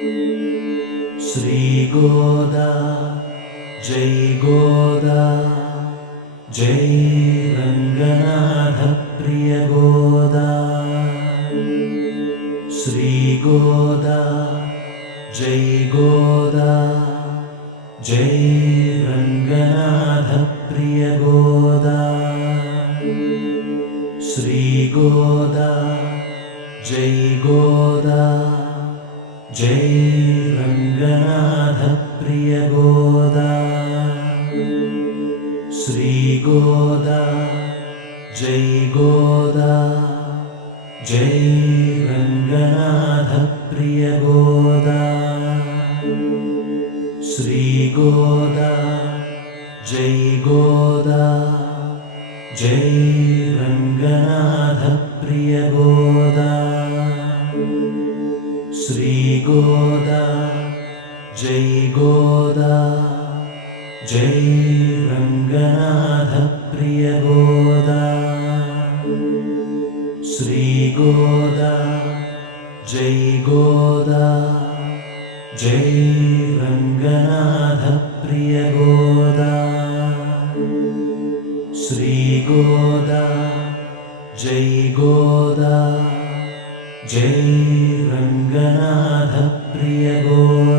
श्री गोदा जय गोदा जय रंगनाथ प्रिय गोदा। श्री गोदा जय गोदा जय रंगनाथ प्रिय गोदा। श्री गोदा जय गोदा जय रंगनाथ प्रिय गोदा। श्री गोदा जय गोदा जय रंगनाथ प्रिय गोदा। श्री गोदा जय गोदा जय रंगनाथ प्रिय गोदा। श्री गोदा जय गोदा जय रंगनाथ प्रिय गोदा। श्री गोदा जय गोदा जय रंगनाथ प्रिय गोदा। श्री गोदा जय गोदा जय रंगनाथ प्रिय गोदा।